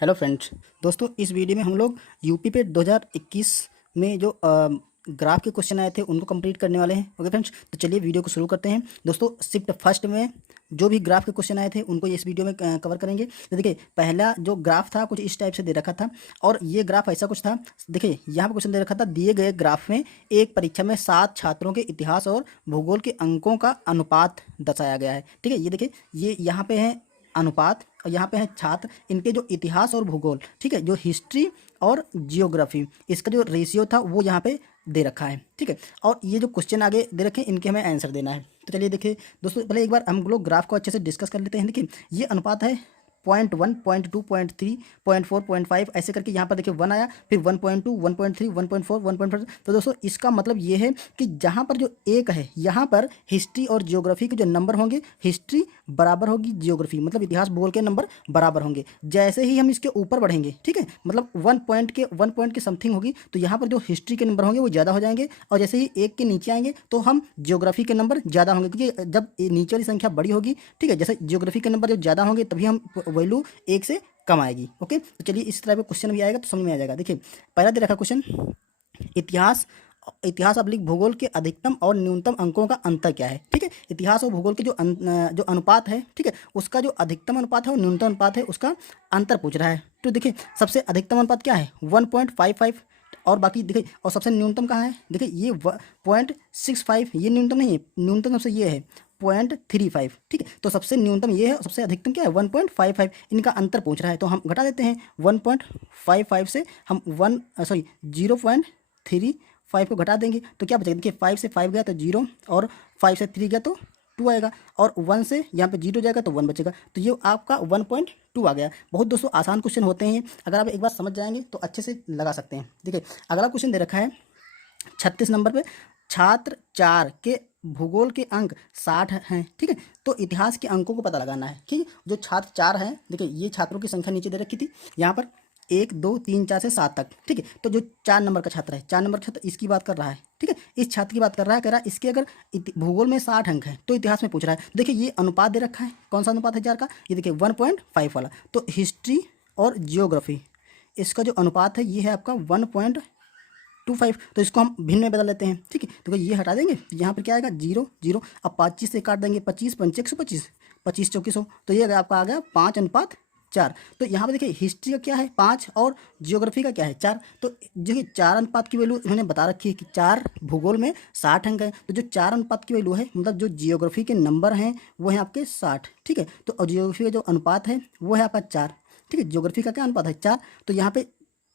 Hello friends. दोस्तों इस video में हम लोग यूपी पे 2021 में जो ग्राफ के क्वेश्चन आए थे उनको कंप्लीट करने वाले हैं। ओके फ्रेंड्स, तो चलिए वीडियो को शुरू करते हैं। दोस्तों शिफ्ट फर्स्ट में जो भी ग्राफ के क्वेश्चन आए थे उनको इस वीडियो में कवर करेंगे। तो देखिए पहला जो ग्राफ था कुछ इस टाइप से दे रखा था और ये ग्राफ ऐसा कुछ था। देखिए यहाँ पर क्वेश्चन दे रखा था, दिए गए ग्राफ में एक परीक्षा में 7 छात्रों के इतिहास और भूगोल के अंकों का अनुपात दर्शाया गया है। ठीक है, ये देखिए ये यहाँ पे है अनुपात और यहाँ पे है छात्र, इनके जो इतिहास और भूगोल, ठीक है, जो हिस्ट्री और जियोग्राफी, इसका जो रेशियो था वो यहाँ पे दे रखा है। ठीक है, और ये जो क्वेश्चन आगे दे रखे हैं इनके हमें आंसर देना है। तो चलिए देखिए दोस्तों, पहले एक बार हम लोग ग्राफ को अच्छे से डिस्कस कर लेते हैं। देखिए ये अनुपात है 0.1, 0.2, 0.3, 0.4, 0.5 ऐसे करके यहाँ पर देखिए 1 आया, फिर 1.2, 1.3, 1.4, 1.5। तो दोस्तों इसका मतलब ये है कि जहाँ पर जो एक है यहाँ पर हिस्ट्री और जियोग्राफी के जो नंबर होंगे, हिस्ट्री बराबर होगी जियोग्राफी, मतलब इतिहास भूगोल के नंबर बराबर होंगे। जैसे ही हम इसके ऊपर बढ़ेंगे, ठीक है, मतलब 1 पॉइंट के समथिंग होगी तो यहाँ पर जो हिस्ट्री के नंबर होंगे वो ज़्यादा हो जाएंगे, और जैसे ही एक के नीचे आएंगे तो हम जियोग्राफी के नंबर ज़्यादा होंगे, क्योंकि जब नीचे वाली संख्या बड़ी होगी, ठीक है, जैसे जियोग्राफी के नंबर जब ज़्यादा होंगे तभी हम वैल्यू एक से कम आएगी। ओके, तो चलिए इस तरह का क्वेश्चन भी आएगा तो समझ में आ जाएगा। देखिए पहला दे रखा क्वेश्चन, इतिहास इतिहास अब्लिक भूगोल के अधिकतम और न्यूनतम अंकों का अंतर क्या है। ठीक है, इतिहास और भूगोल के जो अनुपात है, ठीक है, उसका जो अधिकतम अनुपात है और न्यूनतम अनुपात है उसका अंतर पूछ रहा है। तो देखिए सबसे अधिकतम अनुपात क्या है 1.55, और बाकी देखिए, और सबसे न्यूनतम कहाँ है, देखिए ये 0.65, ये न्यूनतम नहीं है, न्यूनतम सबसे ये है 0.35। ठीक है, तो सबसे न्यूनतम ये है और सबसे अधिकतम क्या है 1.55। इनका अंतर पूछ रहा है तो हम घटा देते हैं 1.55 से हम 0.35 को घटा देंगे तो क्या बचेगा। देखिए 5 से 5 गया तो 0, और 5 से 3 गया तो 2 आएगा, और 1 से यहाँ पे 0 जाएगा तो 1 बचेगा, तो ये आपका 1.2 आ गया। बहुत दोस्तों आसान क्वेश्चन होते हैं, अगर आप एक बार समझ जाएंगे तो अच्छे से लगा सकते हैं। देखिए अगला क्वेश्चन दे रखा है 36 नंबर पे, छात्र 4 के भूगोल के अंक 60 हैं। ठीक है, तो इतिहास के अंकों को पता लगाना है। ठीक है, जो छात्र 4 हैं, देखिए ये छात्रों की संख्या नीचे दे रखी थी यहाँ पर 1, 2, 3, 4 से 7 तक। ठीक है, तो जो 4 नंबर का छात्र है, 4 नंबर का छात्र इसकी बात कर रहा है। ठीक है, इस छात्र की बात कर रहा है, कह रहा है इसके अगर भूगोल में 60 अंक हैं तो इतिहास में पूछ रहा है। देखिए ये अनुपात दे रखा है, कौन सा अनुपात है 4 का, ये देखिए 1.5 वाला। तो हिस्ट्री और जियोग्राफी इसका जो अनुपात है ये है आपका 1.25, तो इसको हम भिन्न में बदल लेते हैं। ठीक है, तो ये हटा देंगे तो यहाँ पर क्या आएगा 0, 0। अब 25 से काट देंगे, 25 पंचे 125, 25 चौकी 100, तो ये आपका आ गया 5:4। तो यहाँ पर देखिए हिस्ट्री का क्या है 5 और जियोग्राफी का क्या है 4। तो देखिए 4 अनुपात की वैल्यू इन्होंने बता रखी है कि 4 भूगोल में 60 अंक है, तो जो 4 अनुपात की वैल्यू है मतलब जो जियोग्राफी के नंबर हैं वो है आपके 60। ठीक है, तो और जियोग्राफी का जो अनुपात है वो है आपका 4। ठीक है, जियोग्राफी का क्या अनुपात है 4, तो यहाँ पे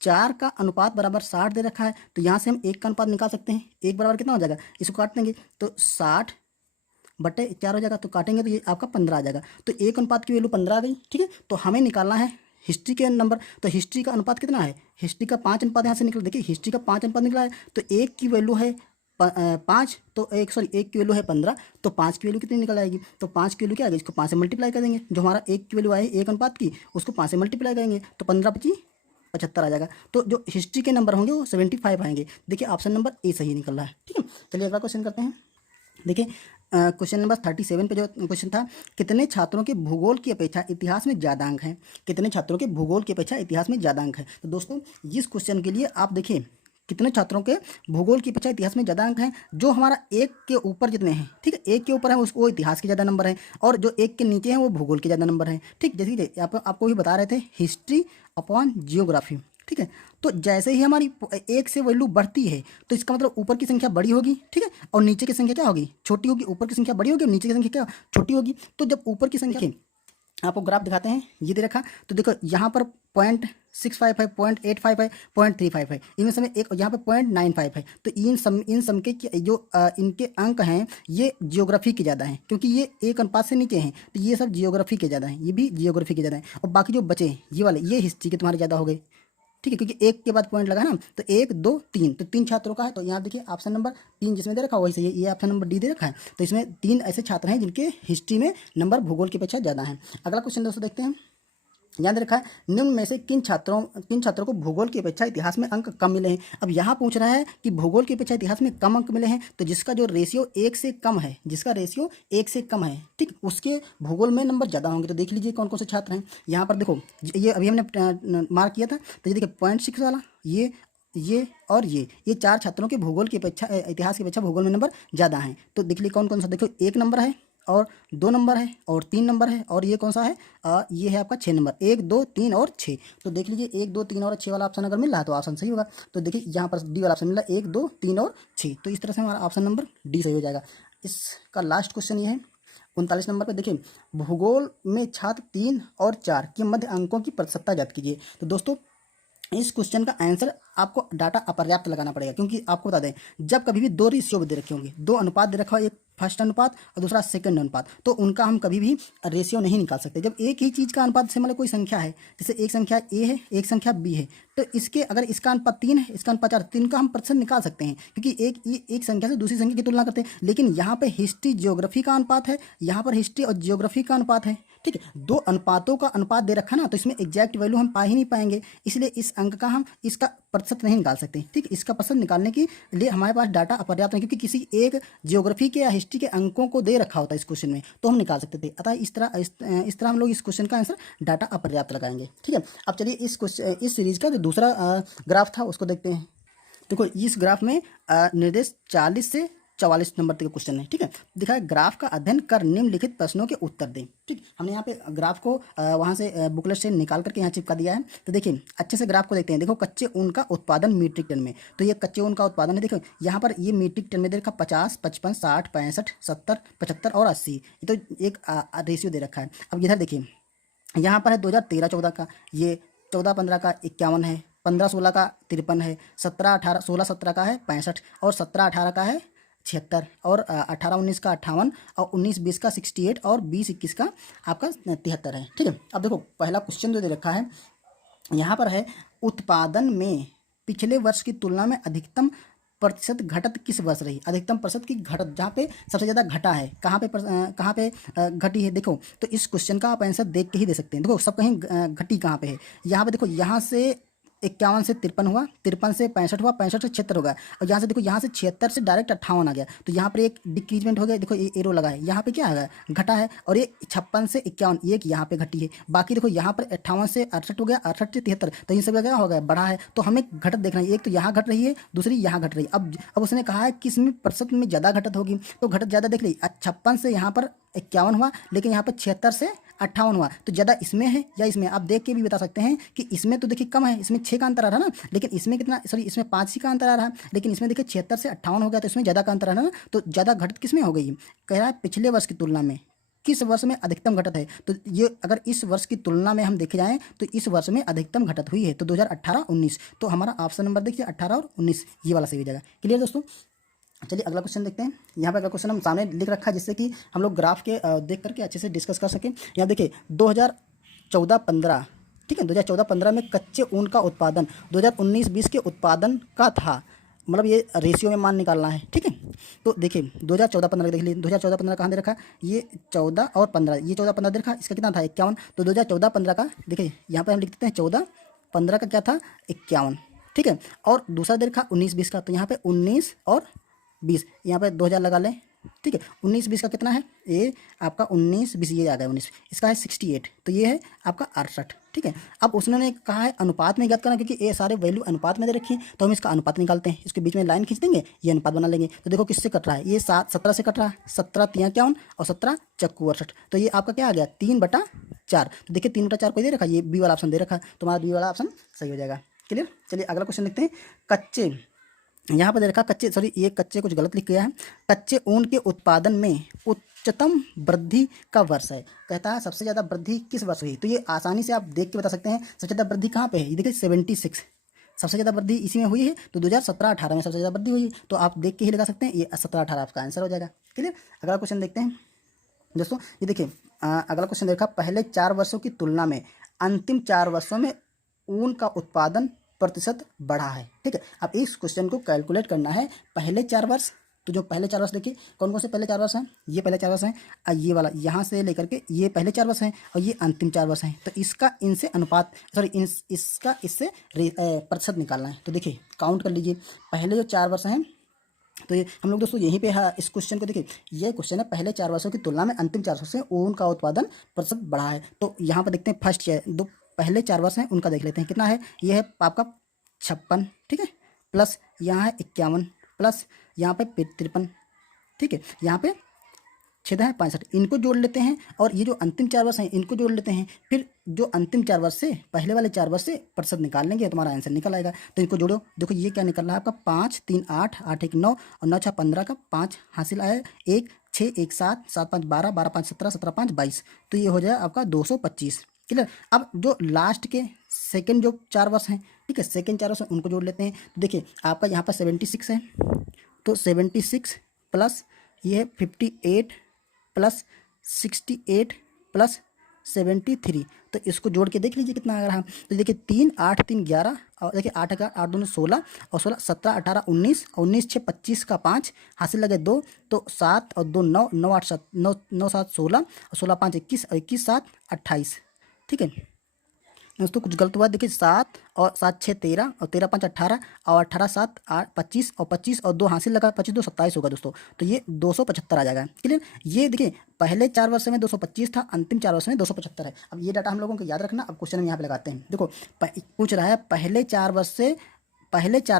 4 का अनुपात बराबर 60 दे रखा है, तो यहाँ से हम 1 का अनुपात निकाल सकते हैं। 1 बराबर कितना हो जाएगा, इसको काट देंगे तो 60/4 हो जाएगा, तो काटेंगे तो ये आपका 15 आ जाएगा। तो 1 अनुपात की वैल्यू 15 आ गई। ठीक है, तो हमें निकालना है हिस्ट्री के नंबर, तो हिस्ट्री का अनुपात कितना है, हिस्ट्री का 5 अनुपात यहाँ से निकला। देखिए हिस्ट्री का 5 अनुपात निकला है, तो 1 की वैल्यू है 5, तो 1 की वैल्यू है 15, तो 5 की वैल्यू कितनी निकल आएगी, तो 5 की वैल्यू क्या आएगी, इसको 5 से मल्टीप्लाई कर देंगे, जो हमारा 1 की वैल्यू आई 1 अनुपात की उसको 5 से मल्टीप्लाई करेंगे तो 15×5 = 75 आ जाएगा। तो जो हिस्ट्री के नंबर होंगे वो 75 आएंगे। देखिए ऑप्शन नंबर ए सही निकल रहा है। ठीक है, चलिए अगला क्वेश्चन करते हैं। देखिए क्वेश्चन नंबर 37 पे जो क्वेश्चन था, कितने छात्रों के भूगोल की अपेक्षा इतिहास में ज़्यादा अंक हैं। कितने छात्रों के भूगोल की अपेक्षा इतिहास में ज़्यादा अंक है। तो दोस्तों इस क्वेश्चन के लिए आप देखिए कितने छात्रों के भूगोल की अपेक्षा इतिहास में ज़्यादा अंक हैं, जो हमारा 1 के ऊपर जितने हैं, ठीक है, 1 के ऊपर है उसको इतिहास के ज़्यादा नंबर है, और जो 1 के नीचे हैं वो भूगोल के ज़्यादा नंबर हैं। ठीक, जैसे कि आपको भी बता रहे थे हिस्ट्री अपॉन जियोग्राफी। ठीक है, तो जैसे ही हमारी 1 से वैल्यू बढ़ती है तो इसका मतलब ऊपर की संख्या बड़ी होगी, ठीक है, और नीचे की संख्या क्या होगी, छोटी होगी। ऊपर की संख्या बड़ी होगी और नीचे की संख्या क्या छोटी होगी। तो जब ऊपर की संख्या, आपको ग्राफ दिखाते हैं, ये दे रखा, तो देखो यहाँ पर 0.65 है, 0.85 है, 0.35 है, इनमें से एक यहाँ पे 0.95 है। तो इन सम के जो इनके अंक हैं ये जियोग्राफी के ज़्यादा हैं, क्योंकि ये 1 अनुपात से नीचे हैं, तो ये सब जियोग्राफी के ज़्यादा हैं, ये भी जियोग्राफी के ज़्यादा हैं, और बाकी जो बचे ये वाले ये हिस्ट्री के तुम्हारे ज़्यादा हो गए। ठीक है, क्योंकि 1 के बाद पॉइंट लगा ना, तो 1, 2, 3, तो 3 छात्रों का है। तो यहाँ देखिए ऑप्शन नंबर 3 जिसमें दे रखा है वही सही है, ये ऑप्शन नंबर डी दे रखा है। तो इसमें 3 ऐसे छात्र हैं जिनके हिस्ट्री में नंबर भूगोल की अपेक्षा ज़्यादा हैं। अगला क्वेश्चन दोस्तों देखते हैं। यहाँ दे रखा है निम्न में से किन छात्रों को भूगोल की अपेक्षा इतिहास में अंक कम मिले हैं। अब यहाँ पूछ रहा है कि भूगोल की अपेक्षा इतिहास में कम अंक मिले हैं, तो जिसका जो रेशियो 1 से कम है, जिसका रेशियो 1 से कम है, ठीक, उसके भूगोल में नंबर ज़्यादा होंगे। तो देख लीजिए कौन कौन से छात्र हैं। यहाँ पर देखो ये अभी हमने मार्क किया था, तो ये देखिए 0.6 वाला, ये और ये 4 छात्रों के भूगोल की अपेक्षा इतिहास की अपेक्षा भूगोल में नंबर ज़्यादा हैं। तो देख लीजिए कौन कौन सा, देखो 1 नंबर है और 2 नंबर है और 3 नंबर है, और ये कौन सा है, ये है आपका 6 नंबर, 1 2 3 और 6। तो देख लीजिए 1 2 3 और 6 वाला ऑप्शन अगर मिल रहा है तो ऑप्शन सही होगा। तो देखिए यहाँ पर डी वाला ऑप्शन मिला 1 2 3 और 6, तो इस तरह से हमारा ऑप्शन नंबर डी सही हो जाएगा। इसका लास्ट क्वेश्चन ये है 39 नंबर पर। देखिए भूगोल में छात्र 3 और 4 के मध्य अंकों की प्रतिशतता ज्ञात कीजिए। तो दोस्तों इस क्वेश्चन का आंसर आपको डाटा अपर्याप्त लगाना पड़ेगा, क्योंकि आपको बता दें जब कभी भी 2 रेशियो दे रखे होंगे, 2 अनुपात दे रखा हो, एक फर्स्ट अनुपात और दूसरा सेकंड अनुपात, तो उनका हम कभी भी रेशियो नहीं निकाल सकते। जब एक ही चीज़ का अनुपात से मतलब कोई संख्या है, जैसे एक संख्या ए है एक संख्या बी है, तो इसके अगर इसका अनुपात 3 है इसका अनुपात 4, 3 का हम प्रतिशत निकाल सकते हैं, क्योंकि एक संख्या से दूसरी संख्या की तुलना करते हैं। लेकिन यहाँ पे हिस्ट्री ज्योग्राफी का अनुपात है, यहाँ पर हिस्ट्री और ज्योग्राफी का अनुपात है, ठीक है, 2 अनुपातों का अनुपात दे रखा ना, तो इसमें एग्जैक्ट वैल्यू हम पा ही नहीं पाएंगे, इसलिए इस अंक का हम इसका प्रतिशत नहीं निकाल सकते, ठीक। इसका प्रतिशत निकालने के लिए हमारे पास डाटा अपर्याप्त है, क्योंकि किसी एक ज्योग्राफी के या हिस्ट्री के अंकों को दे रखा होता है इस क्वेश्चन में, तो हम निकाल सकते थे। अतः इस तरह हम लोग इस क्वेश्चन का आंसर डाटा अपर्याप्त लगाएंगे, ठीक है। अब चलिए इस सीरीज का जो दूसरा ग्राफ था उसको देखते हैं। देखो इस ग्राफ में निर्देश 40 से 44 नंबर तक का क्वेश्चन है, ठीक है। दिखा है ग्राफ का अध्ययन कर निम्नलिखित प्रश्नों के उत्तर दें, ठीक। हमने यहाँ पे ग्राफ को वहाँ से बुकलेट से निकाल करके यहाँ चिपका दिया है। तो देखिए अच्छे से ग्राफ को देखते हैं। देखो कच्चे ऊन का उत्पादन मीट्रिक टन में, तो ये कच्चे ऊन का उत्पादन है। देखो यहाँ पर ये मीट्रिक टन में देखा 50 55 60 65 70 75 और 80, ये तो एक रेशियो दे रखा है। अब इधर देखिए यहाँ पर है 2013-14 का, ये 14-15 का 51 है, 15-16 का 53 है, 17-18 16-17 का है 65 और 17-18 का है 76 और 18-19 का 58 और 19-20 का 68 और 20-21 का आपका 73 है, ठीक है। अब देखो पहला क्वेश्चन जो दे रखा है यहाँ पर है उत्पादन में पिछले वर्ष की तुलना में अधिकतम प्रतिशत घटत किस वर्ष रही। अधिकतम प्रतिशत की घटत, जहाँ पे सबसे ज़्यादा घटा है, कहाँ पे घटी है। देखो तो इस क्वेश्चन का आप आंसर देख के ही दे सकते हैं। देखो सब कहीं घटी कहाँ पे है। यहाँ पे देखो यहाँ से 51 से 53 हुआ, 53 से 65 हुआ, 65 से 76 होगा, और यहाँ से देखो यहाँ से 76 से डायरेक्ट 58 आ गया, तो यहाँ पर एक डिक्रीजमेंट हो गया। देखो ये एरो लगा है, यहाँ पे क्या है घटा है, और ये 56 से 51 ये यहाँ पे घटी है। बाकी देखो यहाँ पर 58 से 68 हो गया, 68 से 73, तो इन सब क्या हो गया बढ़ा है। तो हमें घटत देखना है, एक तो यहाँ घट रही है, दूसरी यहाँ घट रही है। अब उसने कहा है किसमें प्रतिशत में ज़्यादा घटत होगी, तो घटत ज़्यादा देख ली 56 से यहाँ पर 51 हुआ, लेकिन यहाँ पर 76 से 58 हुआ, तो ज़्यादा इसमें है या इसमें। आप देख के भी बता सकते हैं कि इसमें तो देखिए कम है, इसमें 6 का अंतर आ रहा है ना, लेकिन इसमें कितना, सॉरी इसमें 5 ही का अंतर आ रहा है, लेकिन इसमें देखिए 76 से 58 हो गया, तो इसमें ज़्यादा का अंतर आ रहा है ना, तो ज़्यादा घटत किस में हो गई। कह रहा है पिछले वर्ष की तुलना में किस वर्ष में अधिकतम घटत है, तो ये अगर इस वर्ष की तुलना में हम देखे जाएँ तो इस वर्ष में अधिकतम घटत हुई है, तो 2018-19, तो हमारा ऑप्शन नंबर देखिए 18 और 19 ये वाला सही हो जाएगा। क्लियर दोस्तों। चलिए अगला क्वेश्चन देखते हैं। यहाँ पे अगला क्वेश्चन हम सामने लिख रखा है, जिससे कि हम लोग ग्राफ के देख करके अच्छे से डिस्कस कर सकें। यहाँ देखिए 2014-15, ठीक है, 2014-15 में कच्चे ऊन का उत्पादन 2019-20 के उत्पादन का था, मतलब ये रेशियो में मान निकालना है, ठीक है। तो देखिए 2014-15 देख लीजिए, 2014-15 कहाँ दे रखा, ये 14 और 15, ये 14-15 दे रखा, इसका कितना था 51, तो 2014-15 का देखिए यहाँ पर हम लिख देते हैं 14-15 का क्या था 51, ठीक है। और दूसरा दे रखा 19-20 का, तो यहाँ पे 19 और 20, यहाँ पे 2000 लगा लें, ठीक है। 19-20 का कितना है, ये आपका 19-20 ये आ गया 19, इसका है 68, तो ये है आपका 68, ठीक है। अब उसने कहा है अनुपात में ज्ञात करना, क्योंकि ये सारे वैल्यू अनुपात में दे रखी हैं, तो हम इसका अनुपात निकालते हैं, इसके बीच में लाइन खींच देंगे, ये अनुपात बना लेंगे। तो देखो किससे कट रहा है, ये 17 से कट रहा है, 17 3 51 और 17 चक्कू 68, तो ये आपका क्या आ गया 3/4। तो देखिए 3/4 को दे रखा, ये बी वाला ऑप्शन दे रखा, तो हमारा बी वाला ऑप्शन सही हो जाएगा। क्लियर। चलिए अगला क्वेश्चन देखते हैं। कच्चे, यहाँ पर दे रखा कच्चे, सॉरी ये कच्चे कुछ गलत लिख गया है, कच्चे ऊन के उत्पादन में उच्चतम वृद्धि का वर्ष है। कहता है सबसे ज़्यादा वृद्धि किस वर्ष हुई, तो ये आसानी से आप देख के बता सकते हैं सबसे ज़्यादा वृद्धि कहाँ पे है। ये देखिए 76 सबसे ज़्यादा वृद्धि इसी में हुई है, तो 2017-18 में सबसे ज़्यादा वृद्धि हुई है, तो आप देख के ही लगा सकते हैं, ये 17-18 आपका आंसर हो जाएगा। क्लियर। अगला क्वेश्चन देखते हैं दोस्तों। ये देखिए अगला क्वेश्चन देखा, पहले 4 वर्षों की तुलना में अंतिम 4 वर्षों में ऊन का उत्पादन प्रतिशत बढ़ा है, ठीक है। अब इस क्वेश्चन को कैलकुलेट करना है, पहले 4 वर्ष तो जो पहले 4 वर्ष देखिए कौन कौन से पहले 4 वर्ष हैं, ये पहले 4 वर्ष हैं, ये वाला यहाँ से लेकर के ये पहले 4 वर्ष हैं और ये अंतिम 4 वर्ष हैं। तो इसका इनसे अनुपात इसका इससे प्रतिशत निकालना है। तो देखिए काउंट कर लीजिए, पहले जो 4 वर्ष हैं तो ये हम लोग दोस्तों यहीं पे इस क्वेश्चन को देखिए, ये क्वेश्चन है पहले 4 वर्षों की तुलना में अंतिम 4 वर्षों से ऊन का उत्पादन प्रतिशत बढ़ा है। तो यहाँ पर देखते हैं फर्स्ट है दो पहले 4 वर्ष हैं उनका देख लेते हैं कितना है। ये है आपका 56, ठीक है, प्लस यहाँ है 51, प्लस यहाँ पे 53, ठीक है, यहाँ पे 6 है 65, इनको जोड़ लेते हैं और ये जो अंतिम 4 वर्ष हैं इनको जोड़ लेते हैं। फिर जो अंतिम 4 वर्ष से पहले वाले 4 वर्ष से प्रतिशत निकाल लेंगे, तुम्हारा आंसर निकल आएगा। तो इनको जोड़ो, देखो ये क्या निकल रहा है आपका 5 3 8 8 1 9 और 9 6 15 का 5 हासिल आया, 1 6 1 7 7 5 12 12 5 17 17 5 22, तो ये हो जाए आपका 225। क्लियर। अब जो लास्ट के सेकेंड जो 4 वर्ष हैं, ठीक है, सेकेंड 4 वर्ष हैं उनको जोड़ लेते हैं। तो देखिए आपका यहाँ पर 76 है, तो 76 प्लस ये है 58 प्लस 68 प्लस 73, तो इसको जोड़ के देख लीजिए कितना आ रहा है। तो देखिए 3 8 3 11 और देखिए 8 8 2 16 और 16 17 18 19 और 19 6 25 का 5 हासिल लगे 2, तो 7 और 2 9 9 8 7 9 9 7 16 और 16 5 21 और 21 7 28, ठीक है दोस्तों। कुछ गलत हुआ, देखिए 7 और 7 6 13 और 13 5 18 और 18 7 8 25 और 25 और 2 हासिल लगा 25 2 27 होगा दोस्तों। तो ये 275 आ जाएगा। क्लियर। ये देखिए पहले 4 वर्ष में 225 था, अंतिम 4 वर्ष में 275 है। अब ये डाटा हम लोगों को याद रखना। अब क्वेश्चन हम यहाँ पे लगाते हैं। देखो पूछ रहा है पहले 4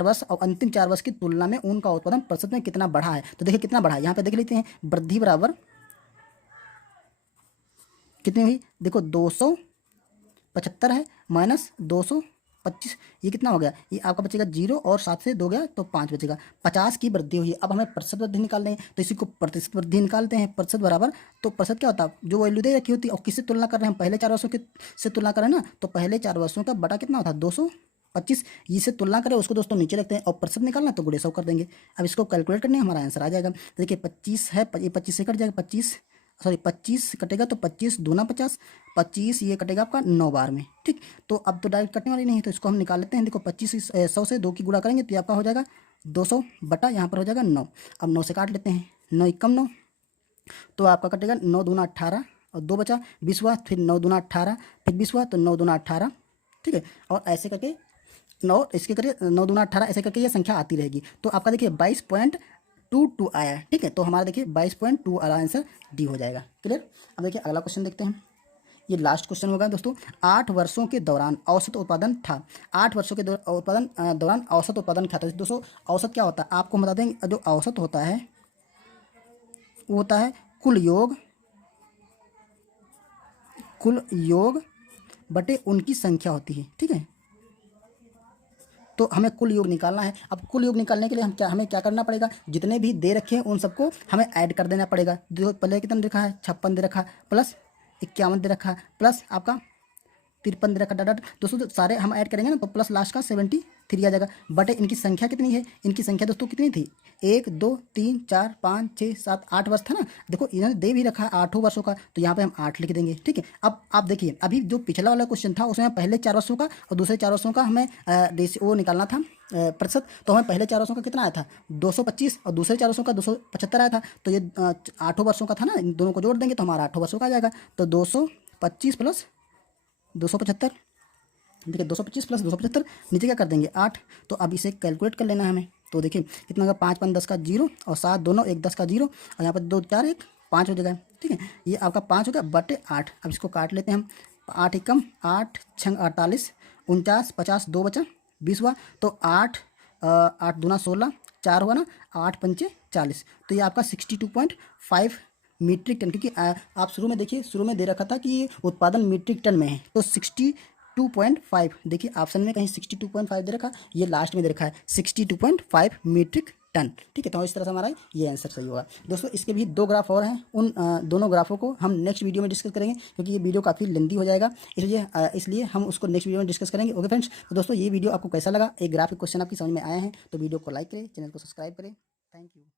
वर्ष और अंतिम 4 वर्ष की तुलना में ऊन का उत्पादन प्रतिशत में कितना बढ़ा है। तो देखिए कितना बढ़ा है, यहाँ पे देख लेते हैं। वृद्धि बराबर कितनी हुई, देखो 275 है माइनस 225, ये कितना हो गया, ये आपका बचेगा 0 और 7 से 2 गया तो 5 बचेगा। 50 की वृद्धि हुई है। अब हमें प्रतिशत वृद्धि निकालनी है, तो इसी को प्रतिशत वृद्धि निकालते हैं। प्रतिशत बराबर, तो प्रतिशत क्या होता है, जो वैल्यू दे रखी होती है और किससे तुलना कर रहे हैं, पहले 4 वर्षों के से तुलना करें ना, तो पहले 4 वर्षों का बटा कितना होता है 225, इससे तुलना करें उसको दोस्तों नीचे रखते हैं और प्रतिशत निकालना तो गुणे 100 कर देंगे। अब इसको कैलकुलेट करने हमारा आंसर आ जाएगा। देखिए 25 है, ये 25 से कट जाएगा, 25 कटेगा तो 25 दूना 50, 25 ये कटेगा आपका 9 बार में, ठीक। तो अब तो डायरेक्ट कटने वाली नहीं है, तो इसको हम निकाल लेते हैं। देखो 25 100 से 2 की गुणा करेंगे तो ये आपका हो जाएगा 200 बटा यहाँ पर हो जाएगा 9। अब 9 से काट लेते हैं, 9 एकम 9, तो आपका कटेगा 9 दूना 18 और 2 बचा 20 हुआ, फिर 9 दूना 18 फिर 20 हुआ तो 9 दूना 18, ठीक है। और ऐसे करके 9 इसके करिए 9 दूना 18 ऐसे करके ये संख्या आती रहेगी। तो आपका देखिए 22.22 आया है, ठीक है। तो हमारा देखिए 22.2 वाला आंसर डी हो जाएगा। क्लियर। अब देखिए अगला क्वेश्चन देखते हैं, ये लास्ट क्वेश्चन होगा दोस्तों। 8 वर्षों के दौरान औसत उत्पादन था। 8 वर्षों के दौरान औसत उत्पादन क्या था दोस्तों। औसत क्या होता है आपको बता देंगे। जो औसत होता है वो होता है कुल योग बटे उनकी संख्या होती है, ठीक है। तो हमें कुल योग निकालना है। अब कुल योग निकालने के लिए हमें क्या करना पड़ेगा, जितने भी दे रखे हैं उन सबको हमें ऐड कर देना पड़ेगा। जो पहले कितना दे रखा है 56 दे रखा, प्लस 51 दे रखा, प्लस आपका 53 दे रखा, डाटा दोस्तों तो सारे हम ऐड करेंगे ना तो प्लस लास्ट का 73 आ जाएगा। बटे इनकी संख्या कितनी है, इनकी संख्या दोस्तों कितनी थी 1 2 3 4 5 6 7 8 वर्ष था ना। देखो इन्होंने दे भी रखा है 8 वर्षों का, तो यहाँ पे हम 8 लिख देंगे, ठीक है। अब आप देखिए अभी जो पिछला वाला क्वेश्चन था उसमें पहले 4 वर्षों का और दूसरे 4 वर्षों का हमें वो निकालना था प्रतिशत। तो हमें पहले 4 वर्षों का कितना आया था 225 और दूसरे 4 वर्षों का 275 आया था। तो ये 8 वर्षों का था ना, इन दोनों को जोड़ देंगे तो हमारा 8 वर्षों का आ जाएगा। तो 225 प्लस 275, देखिए 225 प्लस 275 नीचे क्या कर देंगे 8। तो अब इसे कैलकुलेट कर लेना है हमें। तो देखिए कितना होगा 5 5 10 का 0 और 7 दोनों 1 10 का 0 और यहाँ पर 2 4 1 5 हो जाएगा, ठीक है। ये आपका 5 हो गया बटे 8। अब इसको काट लेते हैं हम। 8 एकम 8 6 48 49 50 2 बचा 20 हुआ, तो 8 दूना 16 4 हुआ ना, 8 पंचे 40, तो ये आपका 62.5 मीट्रिक टन। क्योंकि आप शुरू में देखिए, शुरू में दे रखा था कि ये उत्पादन मीट्रिक टन में है, तो 62.5 देखिए ऑप्शन में कहीं 62.5 दे रखा, ये लास्ट में दे रखा है 62.5 मीट्रिक टन, ठीक है। तो इस तरह से हमारा ये आंसर सही होगा दोस्तों। इसके भी 2 ग्राफ और हैं, उन दोनों ग्राफों को हम नेक्स्ट वीडियो में डिस्कस करेंगे क्योंकि ये वीडियो काफ़ी लेंदी हो जाएगा, इसलिए हम उसको नेक्स्ट वीडियो में डिस्कस करेंगे। ओके फ्रेंड्स, तो दोस्तों ये वीडियो आपको कैसा लगा, एक ग्राफिक क्वेश्चन आपकी समझ में आया है तो वीडियो को लाइक करें, चैनल को सब्सक्राइब करें। Thank you.